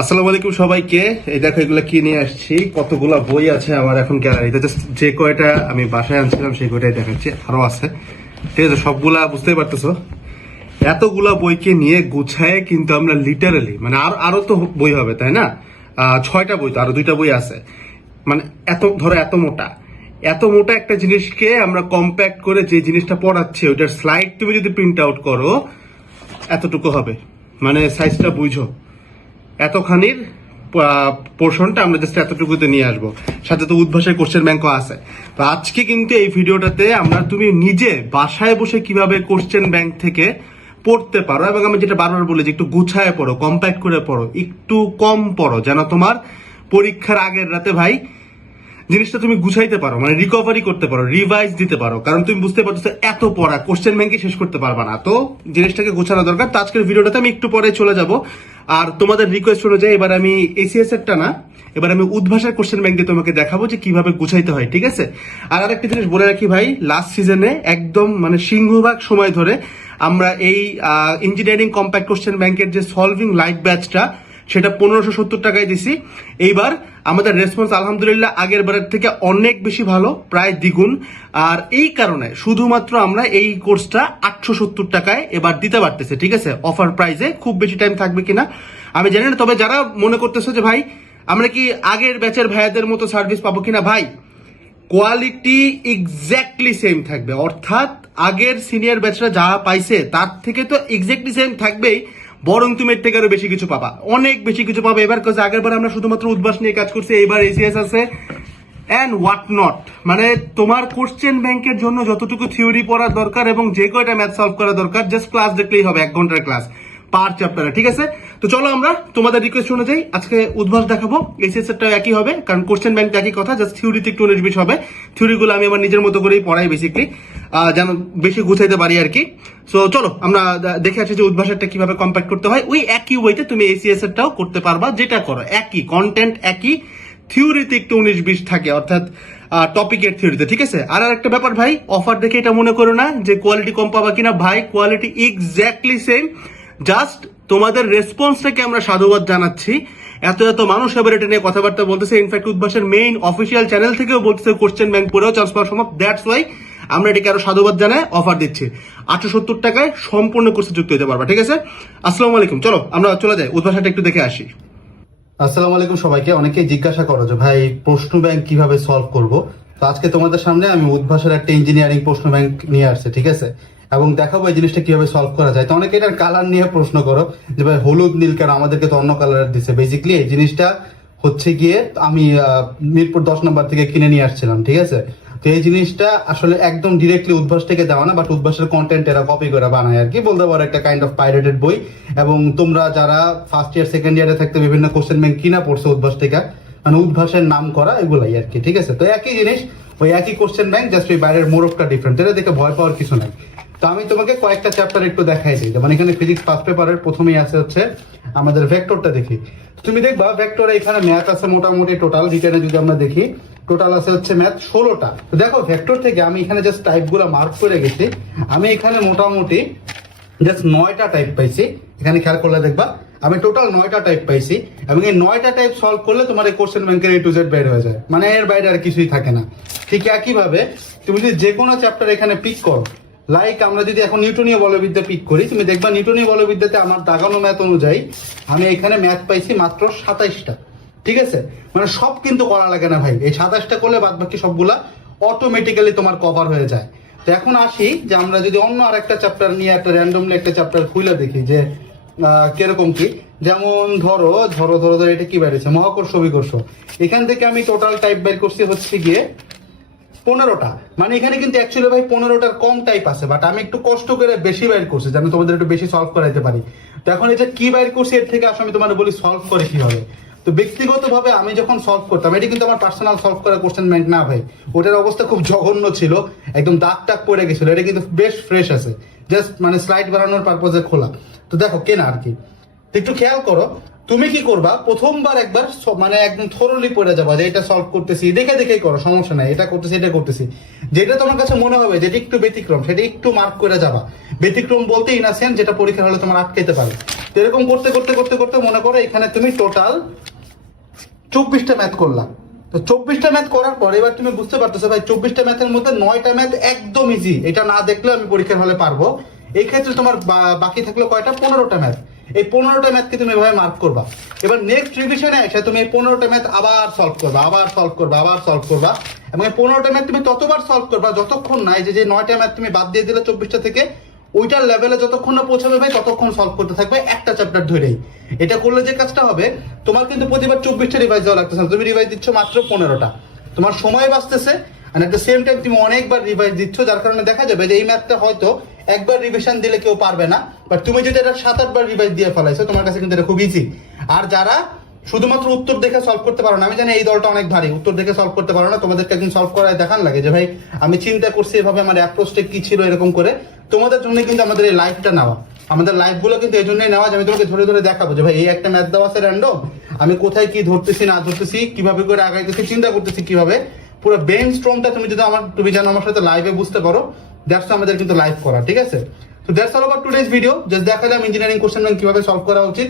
আসসালামু আলাইকুম সবাইকে। এই দেখো এগুলো কি নিয়ে আসছি? কতগুলা বই আছে আমার এখন গ্যালারিতে জাস্ট যে কয়টা আমি বাসায় আনছিলাম, সেই কয়টাই দেখাচ্ছি। আরও আছে। ঠিক আছে, সবগুলা বুঝতেই পারতেছো। এতগুলা বইকে নিয়ে গুছায় কিন্তু আমরা লিটারালি মানে আর, আরও তো বই হবে, তাই না? ছয়টা বই তো, আরও দুইটা বই আছে। মানে এত, ধরো এত মোটা। এত মোটা একটা জিনিসকে আমরা কম্প্যাক্ট করে যে জিনিসটা পড়াচ্ছি, ওইটার স্লাইড তুমি যদি প্রিন্ট আউট করো, এতটুকু হবে। মানে সাইজটা বুঝো। এতখানির পোর্শনটা আমরা জাস্ট এতটুকুতে নিয়ে আসব। সাথে তো উদ্ভাসের কোশ্চেন ব্যাংকও আছে। তো আজকে কিন্তু এই ভিডিওটাতে আমরা, তুমি নিজে বাসায় বসে কীভাবে কোশ্চেন ব্যাংক থেকে পড়তে পারো এবং আমি যেটা বারবার বলি যে একটু গুছায় পড়ো কম্প্যাক্ট করে পড়ো, একটু কম পড়ো, যেন তোমার পরীক্ষার আগের রাতে ভাই জিনিসটা তুমি গুছাইতে পারো মানে রিকভারি করতে পারো রিভাইজ দিতে পারো। কারণ তুমি বুঝতে পারছ এত পড়া কোশ্চেন ব্যাংকে শেষ করতে পারবা না। তো জিনিসটাকে গোছানো দরকার। তো আজকের ভিডিওটাতে আমি একটু পরে চলে যাব। আর তোমাদের রিকোয়েস্ট অনুযায়ী এবার আমি এসিএস এরটা না, এবার আমি উদ্ভাসার কোশ্চেন ব্যাংক দিয়ে তোমাকে দেখাবো যে কীভাবে গুছাইতে হয়, ঠিক আছে? আর আরেকটা জিনিস বলে রাখি ভাই লাস্ট সিজনে একদম মানে সিংহভাগ সময় ধরে আমরা এই ইঞ্জিনিয়ারিং কম্প্যাক্ট কোশ্চেন ব্যাংকের যে সলভিং লাইট ব্যাচটা সেটা পনেরোশো সত্তর টাকায় দিছি। এইবার আমাদের রেসপন্স আলহামদুলিল্লাহ আগের বারের থেকে অনেক বেশি ভালো, প্রায় দ্বিগুণ। আর এই কারণে শুধুমাত্র আমরা এই কোর্সটা আটশো সত্তর টাকায় এবার দিতে পারতেছে, ঠিক আছে? অফার প্রাইসে খুব বেশি টাইম থাকবে কিনা? আমি জানি না, তবে যারা মনে করতেছে যে, ভাই, আমরা কি আগের ব্যাচের ভাইয়াদের মতো সার্ভিস পাবো কিনা? ভাই কোয়ালিটি এক্স্যাক্টলি সেম থাকবে। অর্থাৎ আগের সিনিয়র ব্যাচরা যা পাইছে, তার থেকে তো এক্স্যাক্টলি সেম থাকবেই। বরং তুমি এর থেকে আরও বেশি কিছু পাবা। অনেক বেশি কিছু পাবা। এবার কাজ, আগের বার আমরা শুধুমাত্র উদ্বাস নিয়ে কাজ করছি এবার এসিএস আছে। অ্যান্ড হোয়াট নট মানে তোমার কোশ্চেন ব্যাংকের জন্য যতটুকু থিওরি পড়া দরকার এবং যে কয়টা ম্যাথ সলভ করা দরকার জাস্ট ক্লাস দেখলেই হবে, এক ঘণ্টার ক্লাস পার চ্যাপ্টারে ঠিক আছে? তো চলো আমরা তোমাদের রিকোয়েস্ট অনুযায়ী আজকে উদ্ভাস দেখাবো। এসিএস এরটাও একই হবে, কারণ কোশ্চেন ব্যাংক একই কথা জাস্ট থিওরিতে একটু উনিশ বিশ হবে থিওরিগুলো আমি আমার নিজের মতো করেই পড়াই বেসিকলি যেন বেশি গুছাইতে পারি আর কি। সো চলো, আমরা দেখে আসি যে উদ্ভাসেরটা কীভাবে কম্প্যাক্ট করতে হয়। ওই একই ওয়েতে তুমি এসিএস এরটাও করতে পারবা, যেটা করো। একই কন্টেন্ট একই থিওরিতে একটু উনিশ বিশ থাকে, অর্থাৎ টপিকের থিওরিতে ঠিক আছে? আর আর একটা ব্যাপার ভাই অফার দেখে এটা মনে করো না যে কোয়ালিটি কম পাবা কিনা। ভাই কোয়ালিটি এক্স্যাক্টলি সেম জাস্ট তোমাদের রেসপন্সটাকে আমরা সাধুবাদ জানাচ্ছি। এত এত মানুষ এবার এটা নিয়ে কথাবার্তা বলতেছে। ইনফ্যাক্ট উদ্ভাসের মেইন অফিসিয়াল চ্যানেল থেকেও বলতেছে কোশ্চেন ব্যাংক পড়েও চান্স পাওয়ার সম্ভব। দ্যাটস ওয়াই আমরা এটাকে আরও সাধুবাদ জানায় অফার দিচ্ছি। আটশো সত্তর টাকায় সম্পূর্ণ কোর্সে যুক্ত হতে পারবা, ঠিক আছে? আসসালামু আলাইকুম। চলো, আমরা চলে যাই। উদ্ভাসাটা একটু দেখে আসি। আসসালামু আলাইকুম সবাইকে। অনেকেই জিজ্ঞাসা করো যে, ভাই, প্রশ্ন ব্যাংক কীভাবে সলভ করব? তো আজকে তোমাদের সামনে আমি উদ্ভাসের একটা ইঞ্জিনিয়ারিং প্রশ্ন ব্যাংক নিয়ে আসছে, ঠিক আছে? এবং দেখাবো এই জিনিসটা কীভাবে সলভ করা যায়। তো অনেকে এটার কালার নিয়ে প্রশ্ন করো যে, ভাই, হলুদ নীল কেন? আমাদেরকে তো অন্য কালার দিছে। বেসিক্যালি এই জিনিসটা হচ্ছে গিয়ে আমি মিরপুর দশ নম্বর থেকে কিনে নিয়ে আসছিলাম, ঠিক আছে? তো এই জিনিসটা আসলে একদম ডিরেক্টলি উদ্ভাস থেকে দেওয়া না বাট উদ্ভাসের কন্টেন্ট এরা কপি করে বানায় আর কি। বলতে পারো একটা কাইন্ড অফ পাইরেটেড বই। এবং তোমরা যারা ফার্স্ট ইয়ার সেকেন্ড ইয়ারে থাকতে বিভিন্ন কোশ্চেন ব্যাংক কিনা পড়ছো উদ্ভাস থেকে মানে উদ্ভাসের নাম করা এগুলাই আর কি, ঠিক আছে? তো একই জিনিস, ওই একই কোশ্চেন ব্যাংক জাস্ট ওই বাইরের মোড়কটা ডিফারেন্ট এটা দেখে ভয় পাওয়ার কিছু নাই। তো আমি তোমাকে কয়েকটা চ্যাপ্টার একটু দেখাই দিই। মানে এখানে ফিজিক্স ফার্স্ট পেপারের প্রথমেই আছে হচ্ছে আমাদের ভেক্টরটা দেখি। তুমি দেখবা ভেক্টর এখানে ম্যাথ আছে মোটামুটি টোটাল রিটার্নে যদি আমরা দেখি টোটাল আছে হচ্ছে ম্যাথ ষোলোটা। তো দেখো ভেক্টর থেকে আমি এখানে জাস্ট টাইপগুলো মার্ক করে গেছি। আমি এখানে মোটামুটি জাস্ট নয়টা টাইপ পাইছি। এখানে খেয়াল করলে দেখবা, আমি টোটাল নয়টা টাইপ পাইছি এবং এই নয়টা টাইপ সলভ করলে তোমার এই কোশ্চেন ব্যাংকের এ টু জেড বের হয়ে যায়। মানে এর বাইরে আর কিছুই থাকে না। ঠিক একইভাবে তুমি যদি যে কোনো চ্যাপ্টার এখানে পিক করো লাইক আমরা যদি এখন নিউটনীয় বলবিদ্যা পিক করি, তুমি দেখবা নিউটনীয় বলবিদ্যাতে আমার দাগানো ম্যাথ অনুযায়ী আমি এখানে ম্যাথ পাইছি মাত্র সাতাইশটা। ঠিক আছে? মানে সব কিন্তু করা লাগে না ভাই। এই সাতাশটা করলে বাদ বাকি সবগুলা অটোমেটিক্যালি তোমার কভার হয়ে যায়। তো এখন আসি যে আমরা যদি অন্য আরেকটা চ্যাপ্টার নিয়ে একটা র্যান্ডমলি একটা চ্যাপ্টার খুলে দেখি যে কীরকম কি? যেমন ধরো ধরো ধরো ধরো, এটা কি বেরিয়েছে মহাকর্ষ বিকর্ষ এখান থেকে আমি টোটাল টাইপ বের করছি হচ্ছে গিয়ে পনেরোটা। মানে এখানে কিন্তু অ্যাকচুয়ালি ভাই পনেরোটার কম টাইপ আছে বাট আমি একটু কষ্ট করে বেশি বাইর করছি যেন তোমাদের একটু বেশি সলভ করাইতে পারি। তো এখন এটা কি বাইর করছি এর থেকে আসলে আমি তোমাদের বলি সলভ করে কি হবে। তো ব্যক্তিগতভাবে আমি যখন সলভ করতাম, এটা কিন্তু আমার পার্সোনাল সলভ করা কোশ্চেন ব্যাংক না ভাই। ওটার অবস্থা খুব জঘন্য ছিল, একদম দাগ টাক পড়ে গেছিল, এটা কিন্তু বেশ ফ্রেশ আছে। জাস্ট মানে স্লাইড বানানোর পারপোজে খোলা। তো দেখো কেনা আর কি। একটু খেয়াল করো তুমি কি করবা? প্রথমবার একবার মানে একদম থরলি পড়ে যাবা যে এটা সলভ করতেছি। দেখে দেখেই করো, সমস্যা নাই। এটা করতেছি এটা করতেছি। যেটা তোমার কাছে মনে হবে যেটা একটু ব্যতিক্রম, সেটা একটু মার্ক করে যাবা। ব্যতিক্রম বলতে ইনাসেন্ট যেটা পরীক্ষার হলে তোমার আটকাইতে পারে। তো এরকম করতে করতে করতে করতে মনে করো এখানে তুমি টোটাল চব্বিশটা ম্যাথ করলা। তো চব্বিশটা ম্যাথ করার পর এবার তুমি বুঝতে পারতেছো ভাই, চব্বিশটা ম্যাথের মধ্যে নয়টা ম্যাথ একদম ইজি এটা না দেখলেও আমি পরীক্ষার হলে পারব। এই ক্ষেত্রে তোমার বাকি থাকল কয়টা? পনেরোটা ম্যাথ এই পনেরোটা ম্যাথকে তুমি এভাবে মার্ক করবা। এবার নেক্সট রিভিশনে এসে তুমি এই পনেরোটা ম্যাথ আবার সলভ করবা, আবার সলভ করবা, আবার সলভ করবা। এবং এই পনেরোটা ম্যাথ তুমি ততবার সলভ করবা যতক্ষণ নাই যে যে নয়টা ম্যাথ তুমি বাদ দিয়ে দিলে চব্বিশটা থেকে, ওইটার লেভেলে যতক্ষণ না পৌঁছাবে ভাই, ততক্ষণ সলভ করতে থাকবে একটা চ্যাপ্টার ধরেই। এটা করলে যে কাজটা হবে, তোমার কিন্তু প্রতিবার চব্বিশটা রিভাইজ দেওয়া লাগতেছে না। তুমি রিভাইজ দিচ্ছ মাত্র পনেরোটা। তোমার সময় বাঁচতেছে আর একটা সেম টাইম তুমি অনেকবার দিচ্ছ, যার কারণে দেখা যাবে যে এই ম্যাথটা হয়তো একবার রিভিশন দিলে কেউ পারবে না বাট তুমি যদি এটা সাত আটবার দিয়ে ফেলাইছো, তোমার কাছে কিন্তু এটা খুব ইজি আর যারা শুধুমাত্র উত্তর দেখে সলভ করতে পারো না, আমি জানি এই দলটা অনেক ভারী, উত্তর দেখে সলভ করতে পারো না, তোমাদেরকে একদিন সলভ করায় দেখান লাগে যে, ভাই, আমি চিন্তা করছি এভাবে আমার অ্যাপ্রোচটা কি ছিল এরকম করে। তোমাদের জন্য কিন্তু আমাদের এই লাইফটা নেওয়া। আমাদের লাইফগুলো কিন্তু এই জন্যই নেওয়া যে, আমি তোমাকে ধরে ধরে দেখাবো যে, ভাই, এই একটা ম্যাথ দেওয়া আছে র্যান্ডম আমি কোথায় কি ধরতেছি, না ধরতেছি, কীভাবে করে আগাইতেছি, চিন্তা করতেছি কীভাবে? পুরো ব্রেন স্ট্রমটা তুমি যদি আমার, তুমি জানো আমার সাথে লাইভে বুঝতে পারো দ্যাটস আমাদের কিন্তু লাইভ করা, ঠিক আছে? তো দ্যাটস অল আবার টুডেজ ভিডিও জাস্ট দেখালাম ইঞ্জিনিয়ারিং কোশ্চেন কীভাবে সলভ করা উচিত।